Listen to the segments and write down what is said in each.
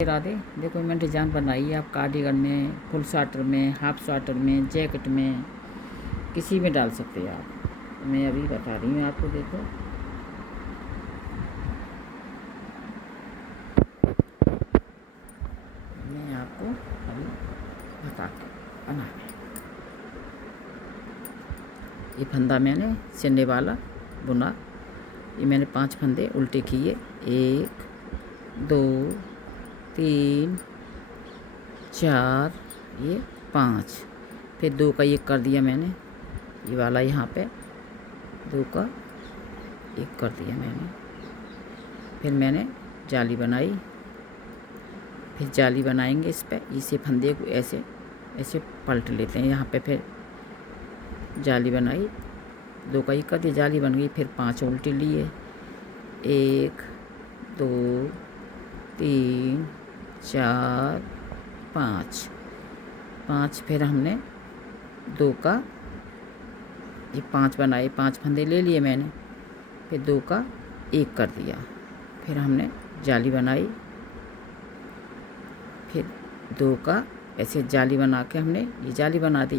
राधे। देखो मैंने डिज़ाइन बनाई है, आप कार्डिगन में, फुल स्वेटर में, हाफ स्वेटर में, जैकेट में, किसी में डाल सकते हैं आप। मैं अभी बता रही हूँ आपको। देखो मैं आपको अभी बना ये फंदा मैंने सिलने वाला बुना। ये मैंने 5 फंदे उल्टे किए, 1 2 3 4, ये 5, फिर 2 का 1 कर दिया मैंने, ये वाला यहाँ पे 2 का 1 कर दिया मैंने। फिर मैंने जाली बनाई, फिर जाली बनाएंगे इस पे। इसे फंदे को ऐसे ऐसे पलट लेते हैं यहाँ पे। फिर जाली बनाई, 2 का 1 कर दिया, जाली बन गई। फिर 5 उल्टे लिए, 1 2 3 4 5। फिर हमने 2 का ये 5 बनाए, 5 फंदे ले लिए मैंने। फिर 2 का 1 कर दिया। फिर हमने जाली बनाई, फिर 2 का ऐसे जाली बना के हमने ये जाली बना दी।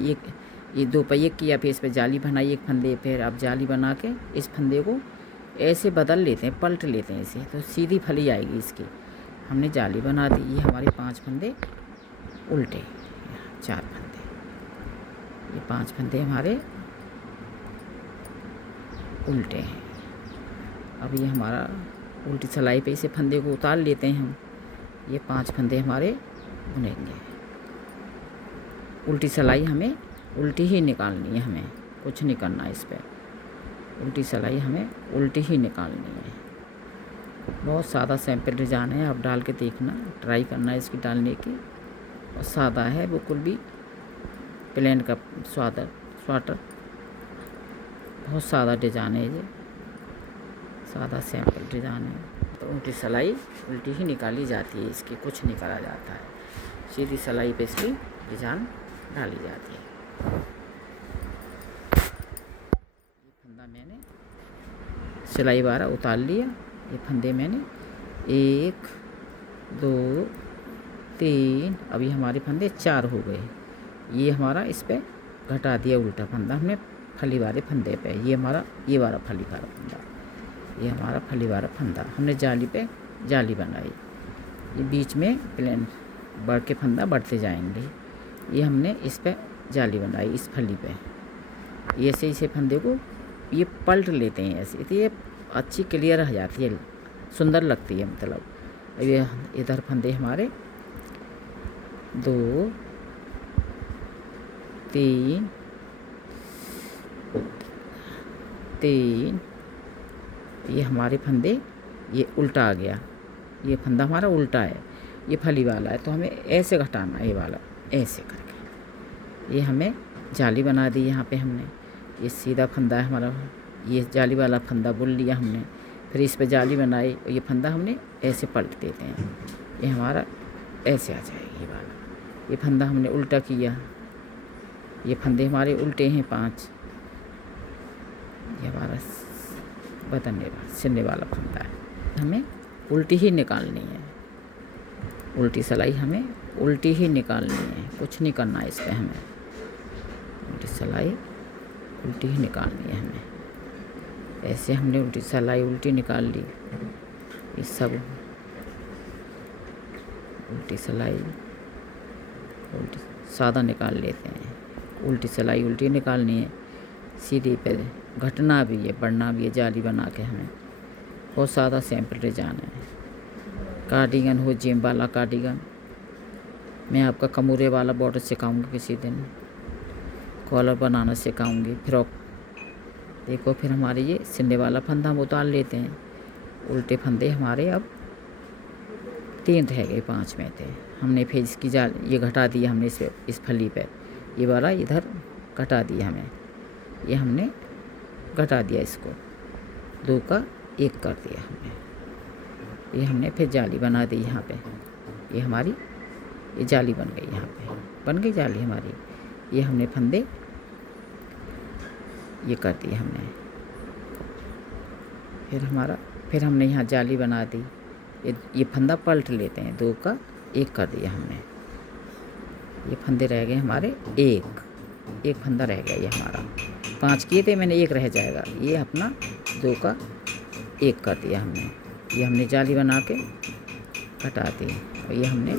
ये 2 पर 1 किया, फिर इस पर जाली बनाई 1 फंदे। फिर अब जाली बना के इस फंदे को ऐसे बदल लेते हैं, पलट लेते हैं इसे, तो सीधी फली आएगी इसकी। हमने जाली बना दी। ये हमारे 5 फंदे उल्टे, 4 फंदे, ये 5 फंदे हमारे उल्टे हैं। अब ये हमारा उल्टी सिलाई पे इसे फंदे को उतार लेते हैं हम। ये 5 फंदे हमारे बुनेंगे। उल्टी सिलाई हमें उल्टी ही निकालनी है, हमें कुछ नहीं करना है इस पर। उल्टी सिलाई हमें उल्टी ही निकालनी है। बहुत सादा सैंपल डिजाइन है, आप डाल के देखना, ट्राई करना इसकी डालने की। और सादा है बिल्कुल भी, प्लेन का स्वेटर, बहुत सादा डिजाइन है ये, सादा सैंपल डिजाइन है। तो उल्टी सिलाई उल्टी ही निकाली जाती है इसकी, कुछ नहीं करा जाता है। सीधी सिलाई पे इसकी डिजाइन डाली जाती है। ये फंदा मैंने सिलाई वाला उतार लिया। ये फंदे मैंने 1 2 3, अभी हमारे फंदे 4 हो गए। ये हमारा इस पे घटा दिया उल्टा फंदा हमने फली वाले फंदे पे। ये हमारा ये वाला फली वाला फंदा, ये हमारा फली वाला फंदा हमने जाली पे जाली बनाई। ये बीच में प्लेन बढ़ के फंदा बढ़ते जाएंगे। ये हमने इस पे जाली बनाई इस फली पे। ये ऐसे इसे फंदे को ये पलट लेते हैं ऐसे, तो ये अच्छी क्लियर हो जाती है, सुंदर लगती है। मतलब ये इधर फंदे हमारे 2 3 3, ये हमारे फंदे ये उल्टा आ गया। ये फंदा हमारा उल्टा है, ये फली वाला है, तो हमें ऐसे घटाना है, ये वाला ऐसे करके। ये हमें जाली बना दी यहाँ पे हमने। ये सीधा फंदा है हमारा, ये जाली वाला फंदा बुन लिया हमने। फिर इस पे जाली बनाई और ये फंदा हमने ऐसे पलट देते हैं, ये हमारा ऐसे आ जाएगा। ये वाला ये फंदा हमने उल्टा किया। ये फंदे हमारे उल्टे हैं 5। ये हमारा बदलने सिलने वाला फंदा है, हमें उल्टी ही निकालनी है। उल्टी सिलाई हमें उल्टी ही निकालनी है, कुछ नहीं करना है इस पर हमें। उल्टी सिलाई उल्टी ही निकालनी है हमें। ऐसे हमने उल्टी सिलाई उल्टी निकाल ली। ये सब उल्टी सिलाई उल्टी सादा निकाल लेते हैं। उल्टी सिलाई उल्टी निकालनी है, सीधी पे घटना भी है, बढ़ना भी है, जाली बना के हमें। बहुत सादा सैंपल डिजाइन है। कार्डिगन हो, जेब वाला कार्डिगन, मैं आपका कमूरे वाला बॉर्डर सिखाऊंगी किसी दिन, कॉलर बनाना सिखाऊंगी, फ्रॉक। देखो फिर हमारे ये सिलने वाला फंदा हम उतार लेते हैं। उल्टे फंदे हमारे अब 3 रह गए, 5 में थे हमने। फिर इसकी जाल ये घटा दिया हमने इस फली पे, ये वाला इधर घटा दिया हमें। ये हमने घटा दिया, इसको 2 का 1 कर दिया हमने। ये हमने फिर जाली बना दी यहाँ पे। ये हमारी ये जाली बन गई, यहाँ पे बन गई जाली हमारी। ये हमने फंदे ये कर दिए हमने। फिर हमने यहाँ जाली बना दी। ये फंदा पलट लेते हैं, 2 का 1 कर दिया हमने। ये फंदे रह गए हमारे एक फंदा रह गया ये हमारा। 5 किए थे मैंने, 1 रह जाएगा। ये अपना 2 का 1 कर दिया हमने। ये हमने जाली बना के हटा दी और ये हमने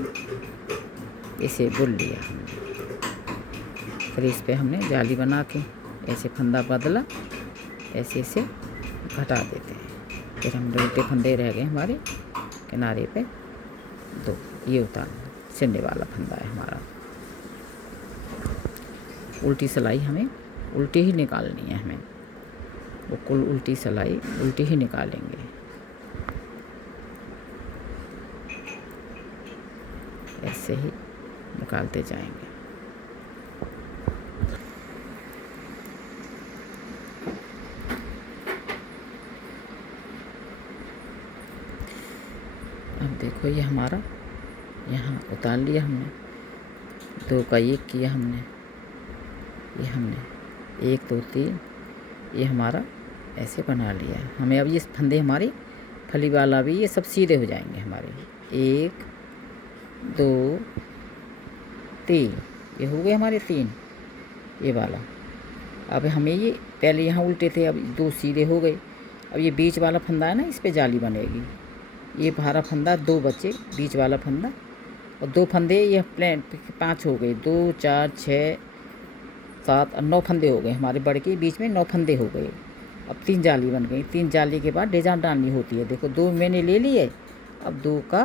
इसे बुन लिया हमने। फिर इस पे हमने जाली बना के ऐसे फंदा बदला, ऐसे ऐसे घटा देते हैं। फिर हम उल्टे फंदे रह गए हमारे किनारे पे 2, ये उतार सिलने वाला फंदा है हमारा। उल्टी सिलाई हमें उल्टी ही निकालनी है, हमें वो कुल उल्टी सिलाई उल्टी ही निकालेंगे। ऐसे ही निकालते जाएंगे। अब देखो ये हमारा यहाँ उतार लिया हमने, 2 का 1 किया हमने। ये हमने 1 2 3 ये हमारा ऐसे बना लिया। हमें अब ये फंदे हमारे फली वाला भी ये सब सीधे हो जाएंगे हमारे। 1 2 3 ये हो गए हमारे 3 ये वाला। अब हमें ये पहले यहाँ उल्टे थे, अब 2 सीधे हो गए। अब ये बीच वाला फंदा है ना, इस पे जाली बनेगी। ये हमारा फंदा 2 बचे, बीच वाला फंदा, और 2 फंदे ये प्लेन 5 हो गए। 2 4 6 7 और 9 फंदे हो गए हमारे बड़ के, बीच में 9 फंदे हो गए। अब 3 जाली बन गई। 3 जाली के बाद डिजाइन डालनी होती है। देखो 2 मैंने ले लिए, अब 2 का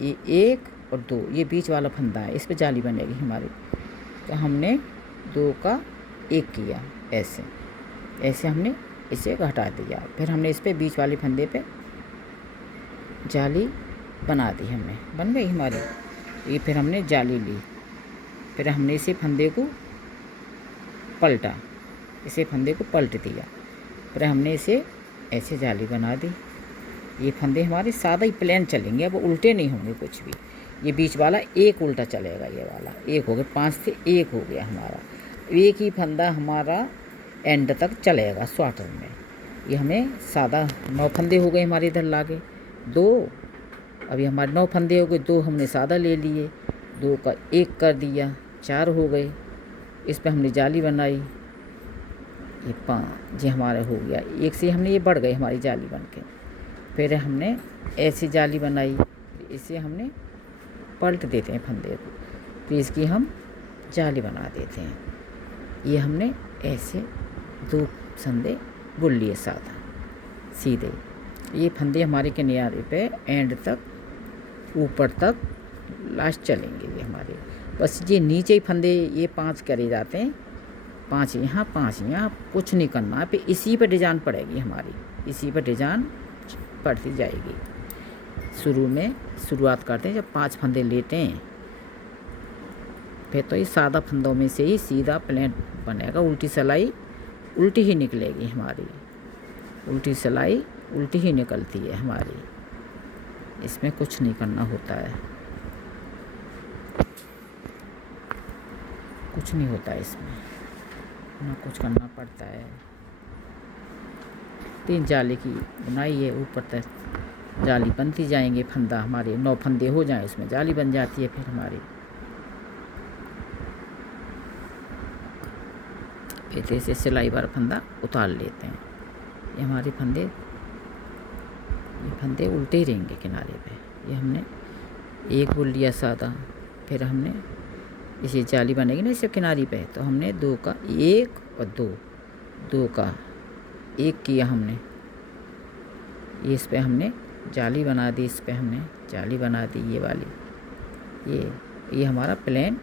ये 1 और 2 ये बीच वाला फंदा है, इस पे जाली बनेगी हमारी। तो हमने 2 का 1 किया, ऐसे ऐसे हमने इसे हटा दिया। फिर हमने इस पे बीच वाले फंदे पे जाली बना दी हमने, बन गई हमारी। ये फिर हमने जाली ली, फिर हमने इसे फंदे को पलटा, इसे फंदे को पलट दिया। फिर हमने इसे ऐसे जाली बना दी। ये फंदे हमारे सादा ही प्लेन चलेंगे, अब उल्टे नहीं होंगे कुछ भी। ये बीच वाला 1 उल्टा चलेगा, ये वाला 1 हो गया, 5 से 1 हो गया हमारा। 1 ही फंदा हमारा एंड तक चलेगा स्वेटर में। ये हमें सादा 9 फंदे हो गए हमारे इधर लागे 2। अभी हमारे 9 फंदे हो गए, 2 हमने सादा ले लिए, 2 का 1 कर दिया, 4 हो गए। इस पे हमने जाली बनाई, ये 5 ये हमारा हो गया। 1 से हमने ये बढ़ गई हमारी जाली बन के। फिर हमने ऐसी जाली बनाई, इसे हमने पलट देते हैं फंदे को, फिर इसकी हम जाली बना देते हैं। ये हमने ऐसे 2 फंदे बुन लिए सादा सीधे। ये फंदे हमारे किनारे पे एंड तक ऊपर तक लास्ट चलेंगे ये हमारे। बस ये नीचे ही फंदे ये 5 करे जाते हैं, 5 यहाँ 5 यहाँ, कुछ नहीं करना है। फिर इसी पर डिजाइन पड़ेगी हमारी, इसी पर डिजाइन पड़ती जाएगी। शुरू में शुरुआत करते हैं जब 5 फंदे लेते हैं, फिर तो ये सादा फंदों में से ही सीधा प्लेन बनेगा। उल्टी सिलाई उल्टी ही निकलेगी हमारी, उल्टी सिलाई उल्टी ही निकलती है हमारी। इसमें कुछ नहीं करना होता है, कुछ नहीं होता है इसमें, ना कुछ करना पड़ता है। 3 जाली की बुनाई है, ऊपर तक जाली बनती जाएंगे। फंदा हमारे 9 फंदे हो जाएं, इसमें जाली बन जाती है फिर हमारी। फिर ऐसे सिलाई वाला फंदा उतार लेते हैं। ये हमारे फंदे उल्टे ही रहेंगे किनारे पे। ये हमने 1 बुन लिया सादा, फिर हमने इसे जाली बनेगी ना इसे किनारी पे, तो हमने 2 का 1 और 2 का 1 किया हमने। इस पे हमने जाली बना दी, इस पे हमने जाली बना दी ये वाली। ये हमारा प्लेन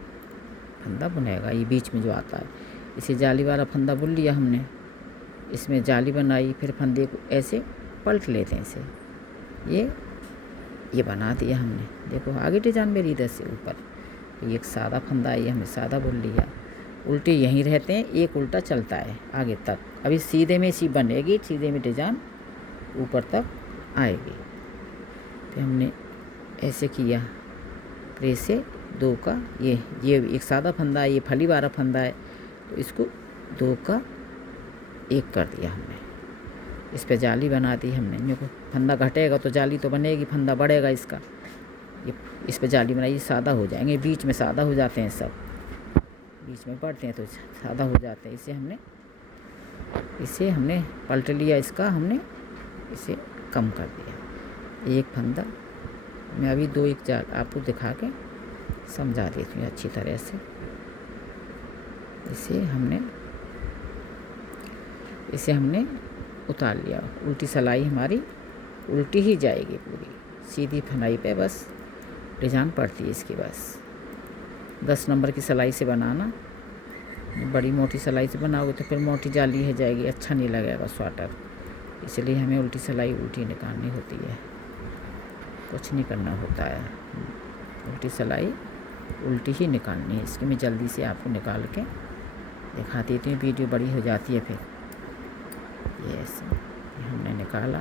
फंदा बुनेगा। ये बीच में जो आता है, इसे जाली वाला फंदा बुन लिया हमने, इसमें जाली बनाई, फिर फंदे को ऐसे पलट लेते हैं इसे। ये बना दिया हमने। देखो आगे डिजाइन मेरी इधर से ऊपर। ये एक सादा फंदा है, ये हमने सादा बुन लिया। उल्टे यहीं रहते हैं, एक उल्टा चलता है आगे तक। अभी सीधे में सी बनेगी, सीधे में डिजाइन ऊपर तक आएगी। फिर हमने ऐसे किया, फिर ऐसे 2 का ये एक सादा फंदा है, ये फली वाला फंदा है, तो इसको 2 का 1 कर दिया हमने। इस पे जाली बना दी हमने। देखो फंदा घटेगा तो जाली तो बनेगी, फंदा बढ़ेगा इसका। ये इस पे जाली बनाई, सादा हो जाएंगे, बीच में सादा हो जाते हैं सब, बीच में बढ़ते हैं तो सादा हो जाते हैं। इसे हमने पलट लिया, इसका हमने इसे कम कर दिया। एक फंदा मैं अभी 2 एक जाल आपको दिखा के समझा देती हूँ अच्छी तरह से। इसे हमने उतार लिया। उल्टी सिलाई हमारी उल्टी ही जाएगी पूरी, सीधी फनाई पे बस डिजाइन पड़ती है इसकी। बस 10 नंबर की सिलाई से बनाना, बड़ी मोटी सिलाई से बनाओगे तो फिर मोटी जाली है जाएगी, अच्छा नहीं लगेगा स्वेटर। इसलिए हमें उल्टी सिलाई उल्टी निकालनी होती है, कुछ नहीं करना होता है, उल्टी सिलाई उल्टी ही निकालनी है इसकी। मैं जल्दी से आपको निकाल के दिखा देती हूँ, वीडियो बड़ी हो जाती है फिर। ये ऐसे हमने निकाला,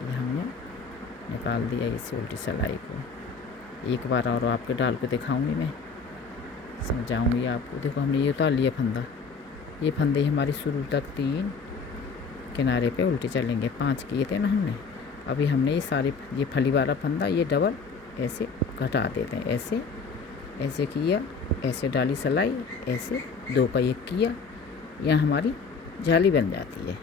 ये हमने निकाल दिया इसे उल्टी सिलाई को। एक बार और आपके डाल के दिखाऊंगी, मैं समझाऊंगी आपको। देखो हमने ये उतार लिया फंदा, ये फंदे हमारे शुरू तक 3 किनारे पे उल्टे चलेंगे, 5 किए थे ना हमने। अभी हमने ये फली वाला फंदा ये डबल ऐसे घटा देते हैं, ऐसे किया, ऐसे डाली सिलाई, ऐसे 2 का 1 किया, यहाँ हमारी जाली बन जाती है।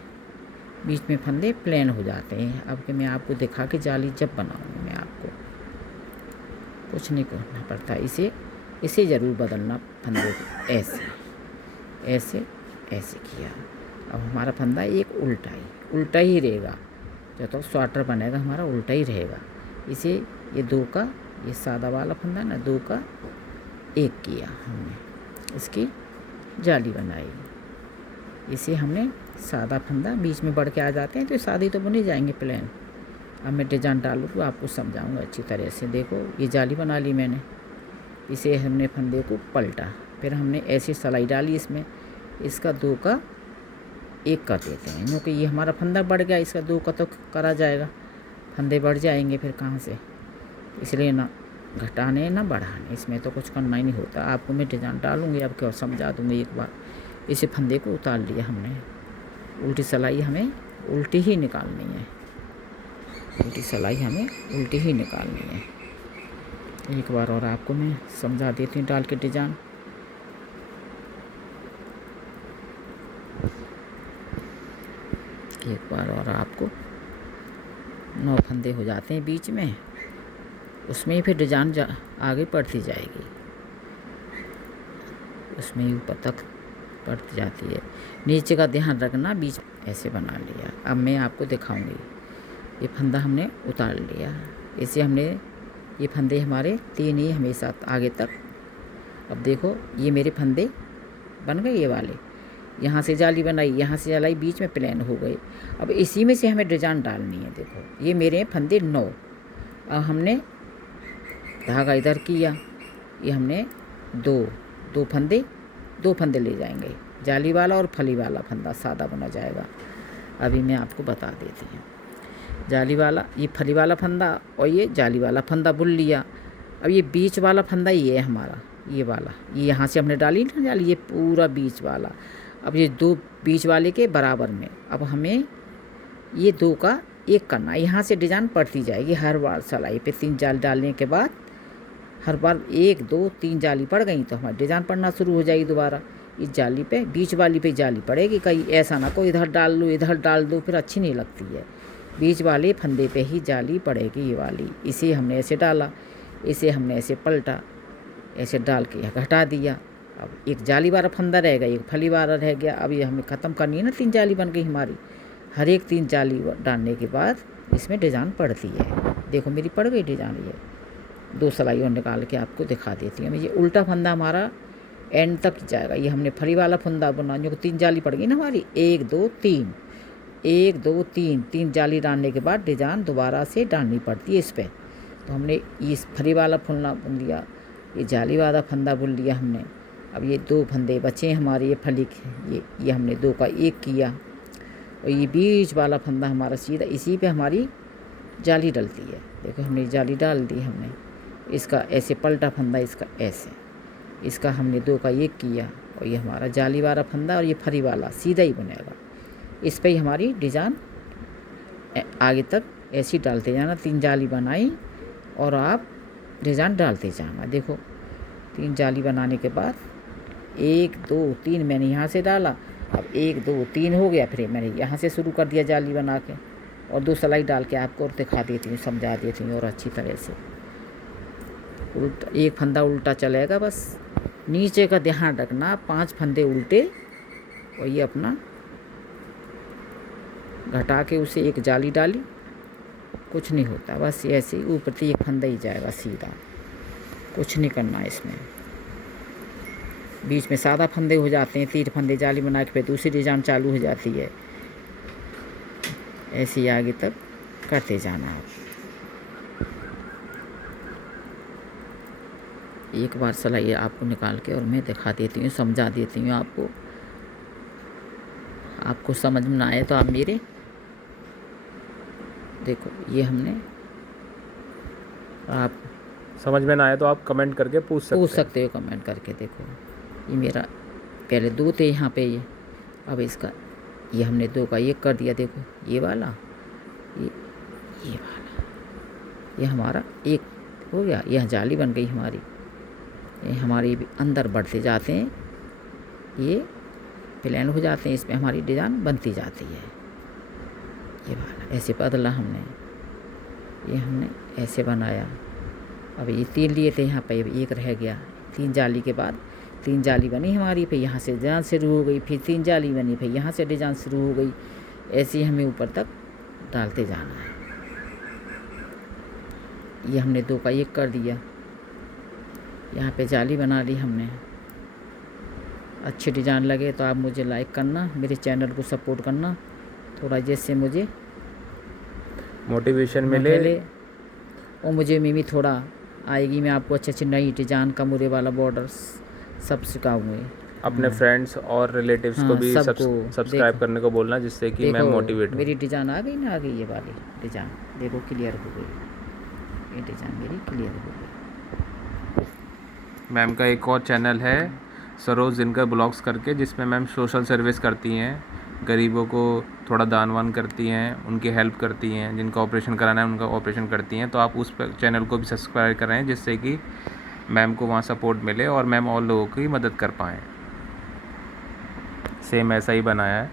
बीच में फंदे प्लेन हो जाते हैं। अब कि मैं आपको दिखा के जाली जब बनाऊंगी मैं आपको, कुछ नहीं करना पड़ता, इसे ज़रूर बदलना फंदे को। ऐसे किया। अब हमारा फंदा एक उल्टा ही रहेगा, जब तक स्वेटर बनेगा हमारा उल्टा ही रहेगा। इसे ये 2 का ये सादा वाला फंदा ना, 2 का 1 किया हमने, इसकी जाली बनाई। इसे हमने सादा फंदा बीच में बढ़ के आ जाते हैं तो सादी तो बने जाएंगे प्लेन। अब मैं डिजाइन डालूँ तो आपको समझाऊंगा अच्छी तरह से। देखो ये जाली बना ली मैंने, इसे हमने फंदे को पलटा, फिर हमने ऐसी सिलाई डाली इसमें, इसका 2 का 1 कर देते हैं, क्योंकि ये हमारा फंदा बढ़ गया, इसका 2 का तो करा जाएगा, फंदे बढ़ जाएंगे फिर कहाँ से, इसलिए ना घटाने ना बढ़ाने, इसमें तो कुछ करना ही नहीं होता। आपको मैं डिजाइन डालूँगी, अब क्या समझा दूँगी एक बार। इसे फंदे को उतार लिया हमने, उल्टी सिलाई हमें उल्टी ही निकालनी है, उल्टी सिलाई हमें उल्टी ही निकालनी है। एक बार और आपको मैं समझा देती हूँ डाल के डिजाइन। एक बार और आपको 9 फंदे हो जाते हैं बीच में, उसमें ही फिर डिजाइन आगे बढ़ती जाएगी, उसमें ही ऊपर तक बढ़ती जाती है। नीचे का ध्यान रखना, बीच ऐसे बना लिया। अब मैं आपको दिखाऊंगी। ये फंदा हमने उतार लिया, इसे हमने ये फंदे हमारे 3 ही हमेशा आगे तक। अब देखो ये मेरे फंदे बन गए, ये वाले यहाँ से जाली बनाई, यहाँ से जाली, बीच में प्लेन हो गई। अब इसी में से हमें डिजाइन डालनी है। देखो ये मेरे फंदे 9, अब हमने धागा इधर किया, ये हमने दो फंदे ले जाएंगे, जाली वाला और फली वाला फंदा सादा बना जाएगा। अभी मैं आपको बता देती हूँ। जाली वाला ये फली वाला फंदा और ये जाली वाला फंदा बुन लिया। अब ये बीच वाला फंदा ये है हमारा, ये वाला, ये यहाँ से हमने डाली ना जाली, ये पूरा बीच वाला। अब ये 2 बीच वाले के बराबर में, अब हमें ये 2 का 1 करना, यहाँ से डिजाइन पड़ती जाएगी हर बार। सिलाई पे 3 जाल डालने के बाद हर बार 1 2 3 जाली पड़ गई तो हमारी डिजाइन पड़ना शुरू हो जाएगी दोबारा। इस जाली पे, बीच वाली पे जाली पड़ेगी, कहीं ऐसा ना को इधर डाल दो फिर अच्छी नहीं लगती है। बीच वाले फंदे पे ही जाली पड़ेगी ये वाली। इसे हमने ऐसे डाला, इसे हमने ऐसे पलटा, ऐसे डाल के घटा दिया। अब एक जाली वाला फंदा रहेगा, एक फली वाला रह गया। अब ये हमें ख़त्म करनी है ना, 3 जाली बन गई हमारी। हर एक 3 जाली डालने के बाद इसमें डिजाइन पड़ती है। देखो मेरी पड़ गई डिजाइन। ये 2 सिलाई और निकाल के आपको दिखा देती हूँ। ये उल्टा फंदा हमारा एंड तक जाएगा। ये हमने फली वाला फंदा बना, जो 3 जाली पड़ गई ना हमारी, 1 2 3 जाली डालने के बाद डिजाइन दोबारा से डालनी पड़ती है इस पर। तो हमने इस फली वाला फंदा बुन लिया, ये जाली वाला फंदा बुन लिया हमने। अब ये 2 फंदे बचे हमारे, ये फली ये हमने 2 का 1 किया, और ये बीच वाला फंदा हमारा सीधा इसी पे हमारी जाली डलती है। देखो हमने जाली डाल दी हमने, इसका ऐसे पलटा फंदा, इसका ऐसे, इसका हमने 2 का 1 किया, और ये हमारा जाली वाला फंदा और ये फरी वाला सीधा ही बनेगा। इस पे ही हमारी डिजाइन आगे तक ऐसे ही डालते जाना। 3 जाली बनाई और आप डिज़ाइन डालते जाना। देखो 3 जाली बनाने के बाद 1 2 3 मैंने यहाँ से डाला। अब 1 2 3 हो गया, फिर मैंने यहाँ से शुरू कर दिया जाली बना के, और 2 सिलाई डाल के आपको और दिखा देती हूँ, समझा देती हूँ और अच्छी तरह से। उल्टा एक फंदा उल्टा चलेगा, बस नीचे का ध्यान रखना, 5 फंदे उल्टे, और ये अपना घटा के उसे एक जाली डाली, कुछ नहीं होता, बस ऐसे ही ऊपर से एक फंदा ही जाएगा सीधा, कुछ नहीं करना है इसमें। बीच में सादा फंदे हो जाते हैं, 3 फंदे जाली बना के फिर दूसरी डिजाइन चालू हो जाती है। ऐसे ही आगे तक करते जाना आप। एक बार सिलाई आपको निकाल के और मैं दिखा देती हूँ, समझा देती हूँ आपको। आपको समझ में ना आए तो आप मेरे देखो, ये हमने, आप समझ में ना आए तो आप कमेंट करके पूछ सकते हो कमेंट करके। देखो ये मेरा पहले 2 थे यहाँ पे, ये अब इसका ये हमने 2 का 1 कर दिया। देखो ये वाला, ये वाला, ये हमारा 1 हो गया। यह जाली बन गई हमारी। ये हमारी अंदर बढ़ते जाते हैं, ये प्लेन हो जाते हैं, इसमें हमारी डिज़ाइन बनती जाती है। ये वाला ऐसे बदला हमने, ये हमने ऐसे बनाया। अब ये 3 लिए थे यहाँ पे, 1 रह गया। 3 जाली के बाद 3 जाली बनी हमारी, फिर यहाँ से डिजाइन शुरू हो गई, फिर 3 जाली बनी, फिर यहाँ से डिजाइन शुरू हो गई। ऐसे ही हमें ऊपर तक डालते जाना है। ये हमने 2 का 1 कर दिया, यहाँ पे जाली बना ली हमने। अच्छी डिजाइन लगे तो आप मुझे लाइक करना, मेरे चैनल को सपोर्ट करना थोड़ा, जिससे मुझे मोटिवेशन मिले और मुझे भी थोड़ा आएगी। मैं आपको अच्छी अच्छी नई डिजाइन का मुरे वाला बॉर्डर सब सिखाऊंगी। अपने फ्रेंड्स और रिलेटिव्स को भी सब्सक्राइब करने को बोलना, जिससे कि मैं मोटिवेट हूँ। मेरी डिजाइन आ गई ना, आ गई ये वाली डिजाइन, देखो क्लियर हो गई, ये डिजाइन मेरी क्लियर हो गई। मैम का एक और चैनल है सरोज दिनकर ब्लॉग्स करके, जिसमें मैम सोशल सर्विस करती हैं, गरीबों को थोड़ा दान वान करती हैं, उनकी हेल्प करती हैं, जिनका ऑपरेशन कराना है उनका ऑपरेशन करती हैं। तो आप उस चैनल को भी सब्सक्राइब करें, जिससे कि मैम को वहाँ सपोर्ट मिले और मैम और लोगों की मदद कर पाएँ। सेम ऐसा ही बनाया है।